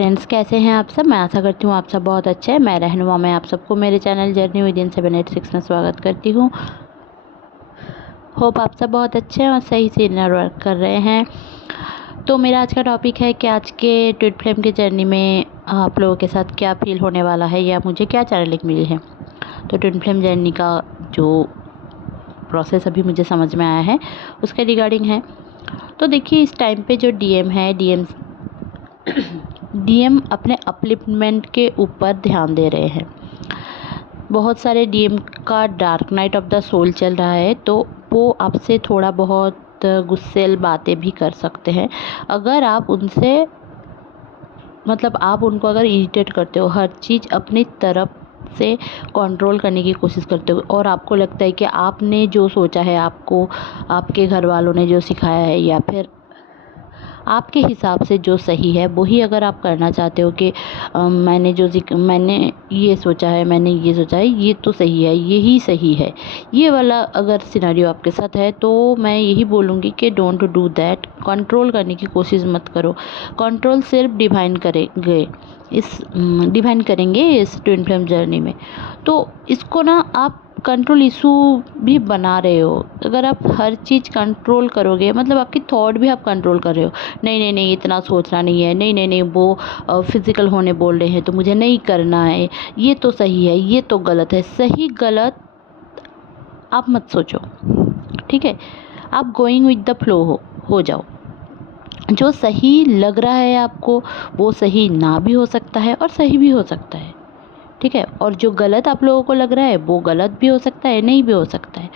Friends, कैसे हैं आप सब। मैं आशा करती हूँ आप सब बहुत अच्छे हैं। मैं रहनुमा में आप सबको मेरे चैनल जर्नी विद इन 786 में स्वागत करती हूँ। होप आप सब बहुत अच्छे हैं और सही से इनर वर्क कर रहे हैं। तो मेरा आज का टॉपिक है कि आज के ट्विन फ्लेम के जर्नी में आप लोगों के साथ क्या फील होने वाला है या मुझे क्या चैनलिंग मिली है। तो ट्विन फ्लेम जर्नी का जो प्रोसेस अभी मुझे समझ में आया है उसके रिगार्डिंग है। तो देखिए, इस टाइम पे जो डीएम है, डीएम अपने अपलिफ्टमेंट के ऊपर ध्यान दे रहे हैं। बहुत सारे डीएम का dark night of the soul चल रहा है, तो वो आपसे थोड़ा बहुत गुस्सेल बातें भी कर सकते हैं। अगर आप उनसे आप उनको अगर इरिटेट करते हो, हर चीज़ अपनी तरफ से कंट्रोल करने की कोशिश करते हो और आपको लगता है कि आपने जो सोचा है, आपको आपके घर वालों ने जो सिखाया है या फिर आपके हिसाब से जो सही है वही अगर आप करना चाहते हो कि मैंने ये सोचा है, ये तो सही है, यही सही है, ये वाला अगर सिनेरियो आपके साथ है, तो मैं यही बोलूँगी कि डोंट डू दैट। कंट्रोल करने की कोशिश मत करो। कंट्रोल सिर्फ डिवाइन करेंगे इस ट्विन फ्लेम जर्नी में। तो इसको ना आप कंट्रोल इशू भी बना रहे हो। अगर आप हर चीज़ कंट्रोल करोगे, आपकी थॉट भी आप कंट्रोल कर रहे हो। नहीं, इतना सोचना नहीं है, नहीं, वो फिज़िकल होने बोल रहे हैं तो मुझे नहीं करना है, ये तो सही है, ये तो गलत है। सही गलत आप मत सोचो, ठीक है। आप गोइंग विद द फ्लो हो जाओ। जो सही लग रहा है आपको वो सही ना भी हो सकता है और सही भी हो सकता है, ठीक है। और जो गलत आप लोगों को लग रहा है वो गलत भी हो सकता है, नहीं भी हो सकता है।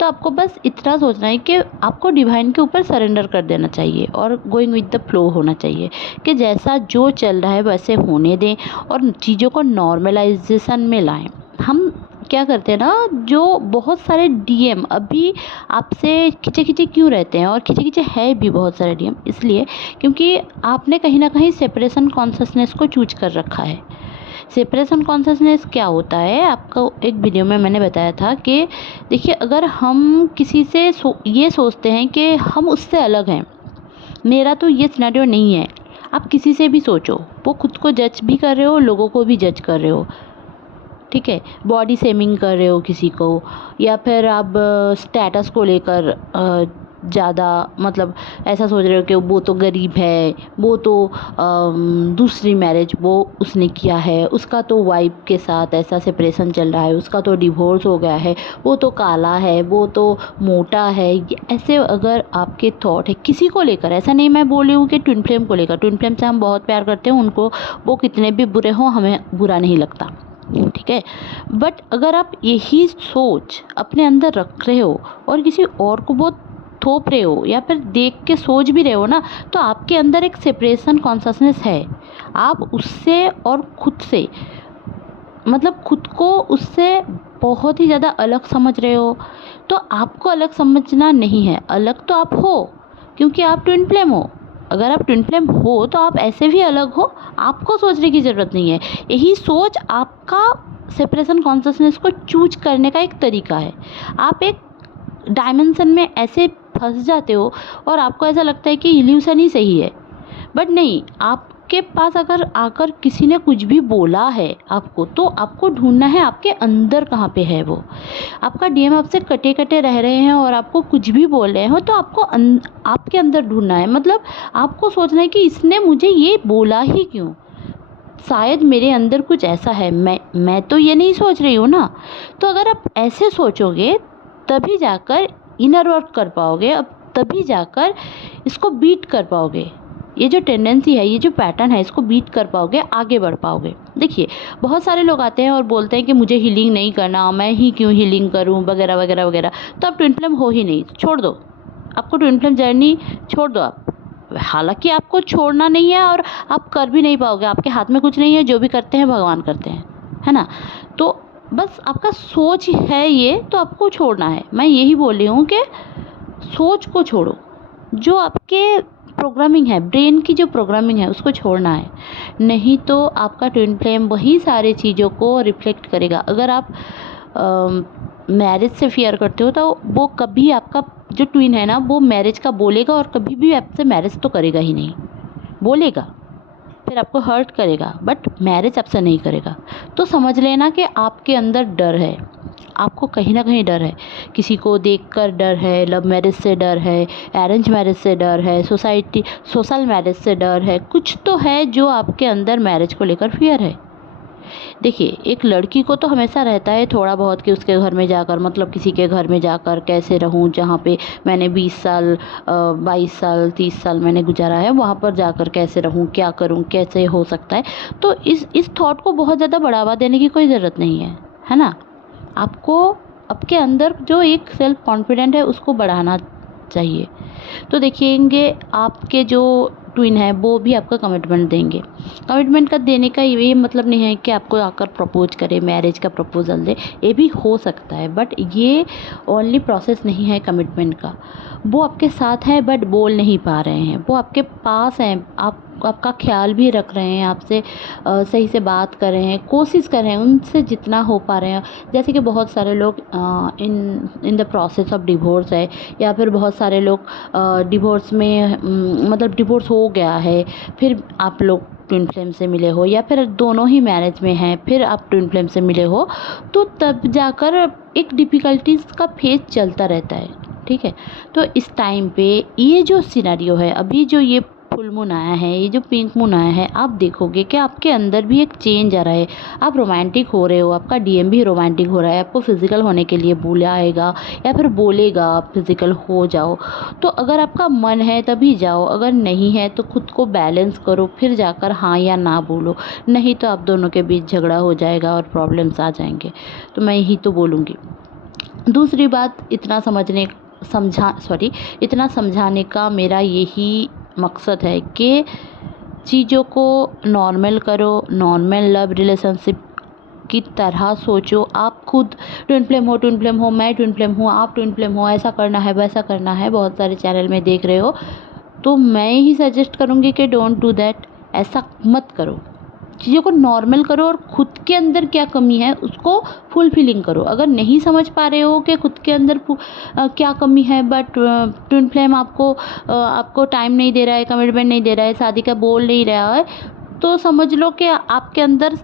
तो आपको बस इतना सोचना है कि आपको डिवाइन के ऊपर सरेंडर कर देना चाहिए और गोइंग विद द फ्लो होना चाहिए कि जैसा जो चल रहा है वैसे होने दें और चीज़ों को नॉर्मलाइजेशन में लाएं। हम क्या करते हैं ना, जो बहुत सारे डीएम अभी आपसे खिंचे क्यों रहते हैं, और खिंचे है भी बहुत सारे डीएम इसलिए क्योंकि आपने कहीं ना कहीं सेपरेशन कॉन्शसनेस को चूज कर रखा है। सेपरेशन कॉन्शसनेस क्या होता है, आपको एक वीडियो में मैंने बताया था कि देखिए, अगर हम किसी से ये सोचते हैं कि हम उससे अलग हैं, मेरा तो ये सिनेरियो नहीं है। आप किसी से भी सोचो, वो खुद को जज भी कर रहे हो, लोगों को भी जज कर रहे हो, ठीक है। बॉडी शेमिंग कर रहे हो किसी को, या फिर आप स्टेटस को लेकर ज़्यादा ऐसा सोच रहे हो कि वो तो गरीब है, वो तो दूसरी मैरिज वो उसने किया है, उसका तो वाइफ के साथ ऐसा सेपरेशन चल रहा है, उसका तो डिवोर्स हो गया है, वो तो काला है, वो तो मोटा है। ये ऐसे अगर आपके थॉट है किसी को लेकर, ऐसा नहीं मैं बोल रही हूँ कि ट्विन फ्लेम को लेकर, ट्विन फ्लेम से हम बहुत प्यार करते हैं, उनको वो कितने भी बुरे हों हमें बुरा नहीं लगता, ठीक है। बट अगर आप यही सोच अपने अंदर रख रहे हो और किसी और को वो थोप रहे हो या फिर देख के सोच भी रहे हो ना, तो आपके अंदर एक सेपरेशन कॉन्शसनेस है। आप उससे और खुद से खुद को उससे बहुत ही ज़्यादा अलग समझ रहे हो। तो आपको अलग समझना नहीं है, अलग तो आप हो क्योंकि आप ट्विन फ्लेम हो। अगर आप ट्विन फ्लेम हो तो आप ऐसे भी अलग हो, आपको सोचने की ज़रूरत नहीं है। यही सोच आपका सेपरेशन कॉन्शसनेस को चूज करने का एक तरीका है। आप एक डायमेंशन में ऐसे फंस जाते हो और आपको ऐसा लगता है कि इल्यूशन ही सही है, बट नहीं। आपके पास अगर आकर किसी ने कुछ भी बोला है आपको, तो आपको ढूंढना है आपके अंदर कहाँ पे है वो। आपका डीएम आपसे कटे रह रहे हैं और आपको कुछ भी बोल रहे हो, तो आपको आपके अंदर ढूंढना है। आपको सोचना है कि इसने मुझे ये बोला ही क्यों, शायद मेरे अंदर कुछ ऐसा है, मैं तो ये नहीं सोच रही हूँ ना। तो अगर आप ऐसे सोचोगे तभी जाकर इनर वर्क कर पाओगे, अब तभी जाकर इसको बीट कर पाओगे। ये जो टेंडेंसी है, ये जो पैटर्न है, इसको बीट कर पाओगे, आगे बढ़ पाओगे। देखिए, बहुत सारे लोग आते हैं और बोलते हैं कि मुझे हीलिंग नहीं करना, मैं ही क्यों हीलिंग करूं, वगैरह वगैरह वगैरह। तो आप ट्विन फ्लेम हो ही नहीं, छोड़ दो। आपको ट्विन फ्लेम जर्नी छोड़ दो आप। हालांकि आपको छोड़ना नहीं है और आप कर भी नहीं पाओगे, आपके हाथ में कुछ नहीं है, जो भी करते हैं भगवान करते हैं, है ना। तो बस आपका सोच है ये, तो आपको छोड़ना है। मैं यही बोल रही हूँ कि सोच को छोड़ो, जो आपके प्रोग्रामिंग है, ब्रेन की जो प्रोग्रामिंग है उसको छोड़ना है। नहीं तो आपका ट्विन फ्लेम वही सारी चीज़ों को रिफ्लेक्ट करेगा। अगर आप मैरिज से फियर करते हो, तो वो कभी आपका जो ट्विन है ना, वो मैरिज का बोलेगा और कभी भी आपसे मैरिज तो करेगा ही नहीं। बोलेगा फिर आपको हर्ट करेगा, बट मैरिज आपसे नहीं करेगा। तो समझ लेना कि आपके अंदर डर है, आपको कहीं ना कहीं डर है, किसी को देखकर डर है, लव मैरिज से डर है, अरेंज मैरिज से डर है, सोशल मैरिज से डर है, कुछ तो है जो आपके अंदर मैरिज को लेकर फियर है। देखिए, एक लड़की को तो हमेशा रहता है थोड़ा बहुत कि उसके घर में जाकर, मतलब किसी के घर में जाकर कैसे रहूं, जहाँ पे मैंने 20 साल 22 साल 30 साल मैंने गुजारा है, वहाँ पर जाकर कैसे रहूं, क्या करूं, कैसे हो सकता है। तो इस थॉट को बहुत ज़्यादा बढ़ावा देने की कोई ज़रूरत नहीं है ना। आपको आपके अंदर जो एक सेल्फ कॉन्फिडेंट है उसको बढ़ाना चाहिए। तो देखिएंगे, आपके जो ट्विन है वो भी आपका कमिटमेंट देंगे। कमिटमेंट का देने का ये मतलब नहीं है कि आपको आकर प्रपोज करे, मैरिज का प्रपोजल दे, ये भी हो सकता है, बट ये ओनली प्रोसेस नहीं है कमिटमेंट का। वो आपके साथ हैं बट बोल नहीं पा रहे हैं, वो आपके पास हैं, आपका ख्याल भी रख रहे हैं, आपसे सही से बात कर रहे हैं, कोशिश कर रहे हैं उनसे जितना हो पा रहे हैं। जैसे कि बहुत सारे लोग in the process of divorce है, या फिर बहुत सारे लोग डिवोर्स में मतलब डिवोर्स हो गया है, फिर आप लोग ट्विन फ्लेम से मिले हो, या फिर दोनों ही मैरिज में हैं फिर आप ट्विन फ्लेम से मिले हो, तो तब जाकर एक डिफ़िकल्टीज़ का फेज चलता रहता है। ठीक है, तो इस टाइम पे ये जो सिनेरियो है, अभी जो ये फुल मून आया है, ये जो पिंक मून आया है, आप देखोगे कि आपके अंदर भी एक चेंज आ रहा है। आप रोमांटिक हो रहे हो, आपका डीएम भी रोमांटिक हो रहा है, आपको फिजिकल होने के लिए बुलाएगा या फिर बोलेगा आप फिजिकल हो जाओ। तो अगर आपका मन है तभी जाओ, अगर नहीं है तो खुद को बैलेंस करो, फिर जाकर हाँ या ना बोलो, नहीं तो आप दोनों के बीच झगड़ा हो जाएगा और प्रॉब्लम्स आ जाएंगे। तो मैं यही तो बोलूँगी। दूसरी बात, इतना समझाने का मेरा यही मकसद है कि चीज़ों को नॉर्मल करो, नॉर्मल लव रिलेशनशिप की तरह सोचो। आप खुद ट्विन फ्लेम हो, मैं ट्विन फ्लेम हूँ, आप ट्विन फ्लेम हो, ऐसा करना है वैसा करना है, बहुत सारे चैनल में देख रहे हो, तो मैं ही सजेस्ट करूँगी कि डोंट डू दैट। ऐसा मत करो, चीज़ों को नॉर्मल करो और खुद के अंदर क्या कमी है उसको फुलफिलिंग करो। अगर नहीं समझ पा रहे हो कि खुद के अंदर क्या कमी है, बट ट्विन फ्लेम आपको टाइम नहीं दे रहा है, कमिटमेंट नहीं दे रहा है, शादी का बोल नहीं रहा है, तो समझ लो कि आपके अंदर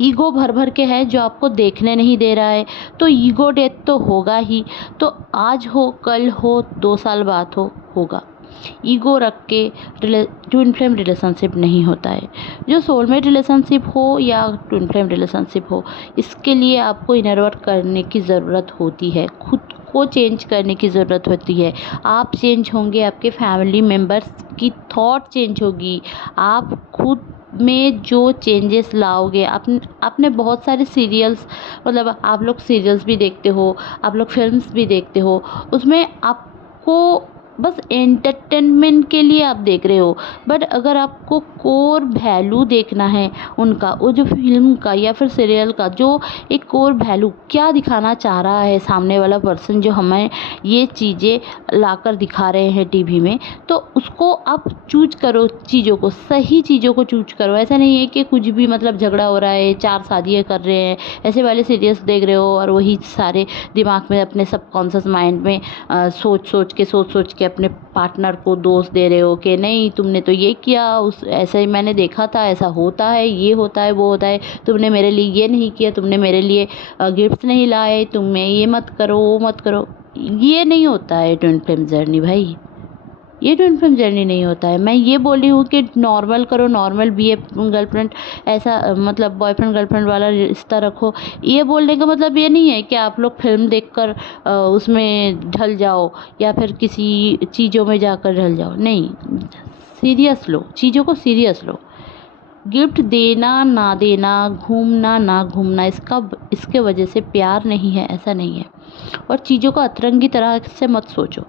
ईगो भर भर के है जो आपको देखने नहीं दे रहा है। तो ईगो डेथ तो होगा ही, तो आज हो कल हो 2 साल बाद होगा। ईगो रख के ट्विन फ्लेम रिलेशनशिप नहीं होता है। जो सोलमेट रिलेशनशिप हो या ट्विन फ्लेम रिलेशनशिप हो, इसके लिए आपको इनर वर्क करने की ज़रूरत होती है, खुद को चेंज करने की ज़रूरत होती है। आप चेंज होंगे, आपके फैमिली मेम्बर्स की थॉट चेंज होगी, आप खुद में जो चेंजेस लाओगे। आपने बहुत सारे सीरियल्स, मतलब आप लोग सीरियल्स भी देखते हो, आप लोग फिल्म्स भी देखते हो, उसमें आपको बस एंटरटेनमेंट के लिए आप देख रहे हो, बट अगर आपको कोर वैल्यू देखना है उनका, वो जो फिल्म का या फिर सीरियल का जो एक कोर वैल्यू क्या दिखाना चाह रहा है सामने वाला पर्सन, जो हमें ये चीज़ें लाकर दिखा रहे हैं टीवी में, तो उसको आप चूज करो, चीज़ों को, सही चीज़ों को चूज करो। ऐसा नहीं है कि कुछ भी, मतलब झगड़ा हो रहा है, 4 शादियाँ कर रहे हैं, ऐसे वाले सीरियल्स देख रहे हो और वही सारे दिमाग में अपने सबकॉन्शियस माइंड में सोच सोच के अपने पार्टनर को दोष दे रहे हो कि नहीं तुमने तो ये किया, ऐसा ही मैंने देखा था, ऐसा होता है, ये होता है, वो होता है, तुमने मेरे लिए ये नहीं किया, तुमने मेरे लिए गिफ्ट्स नहीं लाए, तुम्हें ये मत करो, वो मत करो। ये नहीं होता है ट्विन फ्लेम जर्नी भाई, ये ट्विन फ्लेम जर्नी नहीं होता है। मैं ये बोल रही हूँ कि नॉर्मल करो, नॉर्मल बी गर्लफ्रेंड, ऐसा मतलब बॉयफ्रेंड गर्लफ्रेंड वाला रिश्ता रखो। ये बोलने का मतलब ये नहीं है कि आप लोग फिल्म देखकर उसमें ढल जाओ या फिर किसी चीज़ों में जाकर ढल जाओ, नहीं। सीरियस लो, चीज़ों को सीरियस लो। गिफ्ट देना ना देना, घूमना ना घूमना, इसके वजह से प्यार नहीं है, ऐसा नहीं है। और चीज़ों को अतरंगी तरह से मत सोचो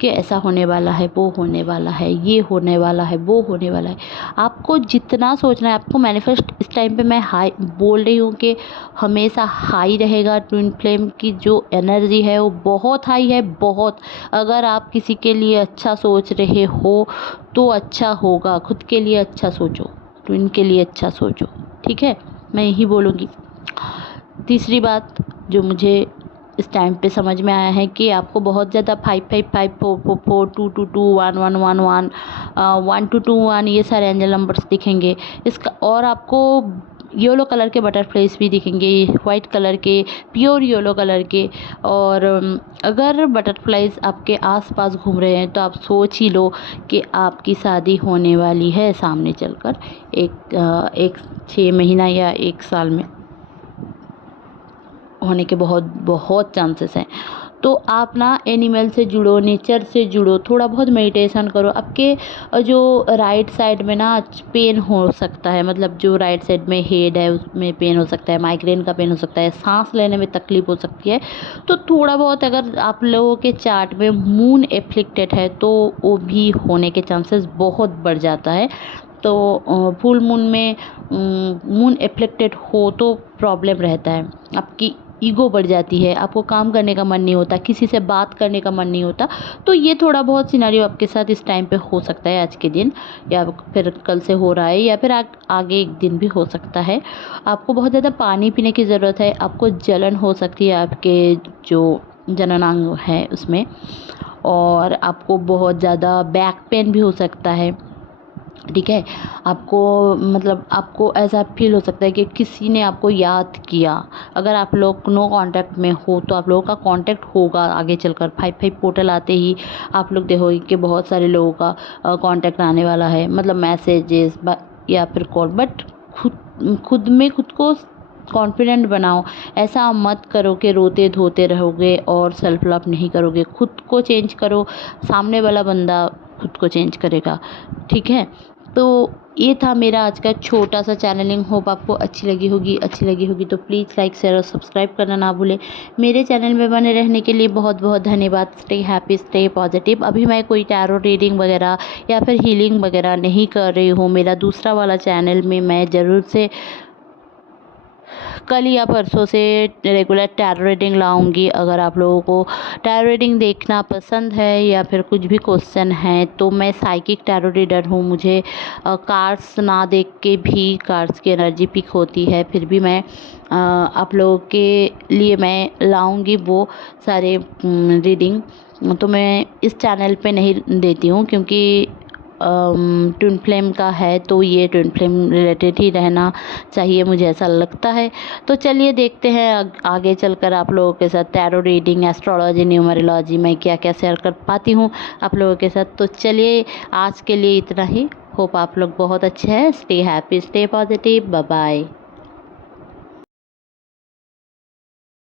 कि ऐसा होने वाला है, वो होने वाला है, ये होने वाला है, वो होने वाला है। आपको जितना सोचना है, आपको मैनिफेस्ट, इस टाइम पे मैं हाई बोल रही हूँ कि हमेशा हाई रहेगा। ट्विन फ्लेम की जो एनर्जी है वो बहुत हाई है, बहुत। अगर आप किसी के लिए अच्छा सोच रहे हो तो अच्छा होगा, खुद के लिए अच्छा सोचो, ट्विन के लिए अच्छा सोचो, ठीक है, मैं यही बोलूँगी। तीसरी बात जो मुझे इस टाइम पे समझ में आया है कि आपको बहुत ज़्यादा 555 444 222 1111 1221 ये सारे एंजल नंबर्स दिखेंगे। इसका और आपको येलो कलर के बटरफ्लाइज भी दिखेंगे, वाइट कलर के, प्योर येलो कलर के। और अगर बटरफ्लाइज आपके आसपास घूम रहे हैं तो आप सोच ही लो कि आपकी शादी होने वाली है सामने चलकर, एक 6 महीना या 1 साल में होने के बहुत बहुत चांसेस हैं। तो आप ना एनिमल से जुड़ो, नेचर से जुड़ो, थोड़ा बहुत मेडिटेशन करो। आपके जो राइट साइड में ना पेन हो सकता है, मतलब जो राइट साइड में हेड है उसमें पेन हो सकता है, माइग्रेन का पेन हो सकता है, सांस लेने में तकलीफ हो सकती है। तो थोड़ा बहुत अगर आप लोगों के चार्ट में मून एफ्लिक्टेड है तो वो भी होने के चांसेस बहुत बढ़ जाता है। तो फुल मून में मून एफ्लिक्टेड हो तो प्रॉब्लम रहता है, आपकी ईगो बढ़ जाती है, आपको काम करने का मन नहीं होता, किसी से बात करने का मन नहीं होता। तो ये थोड़ा बहुत सिनेरियो आपके साथ इस टाइम पे हो सकता है आज के दिन, या फिर कल से हो रहा है, या फिर आगे एक दिन भी हो सकता है। आपको बहुत ज़्यादा पानी पीने की ज़रूरत है। आपको जलन हो सकती है आपके जो जननांग है उसमें, और आपको बहुत ज़्यादा बैक पेन भी हो सकता है। ठीक है, आपको मतलब आपको ऐसा फील हो सकता है कि किसी ने आपको याद किया। अगर आप लोग नो कांटेक्ट में हो तो आप लोगों का कांटेक्ट होगा आगे चलकर। 55 पोर्टल आते ही आप लोग देखोगे कि बहुत सारे लोगों का कांटेक्ट आने वाला है, मतलब मैसेजेस या फिर कॉल। बट खुद को कॉन्फिडेंट बनाओ। ऐसा मत करो कि रोते धोते रहोगे और सेल्फ लव नहीं करोगे। खुद को चेंज करो, सामने वाला बंदा खुद को चेंज करेगा। ठीक है, तो ये था मेरा आज का छोटा सा चैनलिंग। होप आपको अच्छी लगी होगी तो प्लीज़ लाइक शेयर और सब्सक्राइब करना ना भूलें। मेरे चैनल में बने रहने के लिए बहुत बहुत धन्यवाद। Stay happy, stay positive. अभी मैं कोई टैरो रीडिंग वगैरह या फिर हीलिंग वगैरह नहीं कर रही हूँ। मेरा दूसरा वाला चैनल में मैं ज़रूर से कल या परसों से रेगुलर टैरो रीडिंग लाऊंगी। अगर आप लोगों को टैरो रीडिंग देखना पसंद है या फिर कुछ भी क्वेश्चन है तो मैं साइकिक टैरो रीडर हूँ। मुझे कार्ड्स ना देख के भी कार्ड्स की एनर्जी पिक होती है, फिर भी मैं आप लोगों के लिए मैं लाऊंगी वो सारे रीडिंग। तो मैं इस चैनल पे नहीं देती हूँ क्योंकि ट्विन फ्लेम का है, तो ये ट्विन फ्लेम रिलेटेड ही रहना चाहिए, मुझे ऐसा लगता है। तो चलिए देखते हैं आगे चलकर आप लोगों के साथ टैरो रीडिंग, एस्ट्रोलॉजी, न्यूमरोलॉजी मैं क्या क्या शेयर कर पाती हूँ आप लोगों के साथ। तो चलिए आज के लिए इतना ही। होप आप लोग बहुत अच्छे हैं। Stay happy, stay positive, bye bye.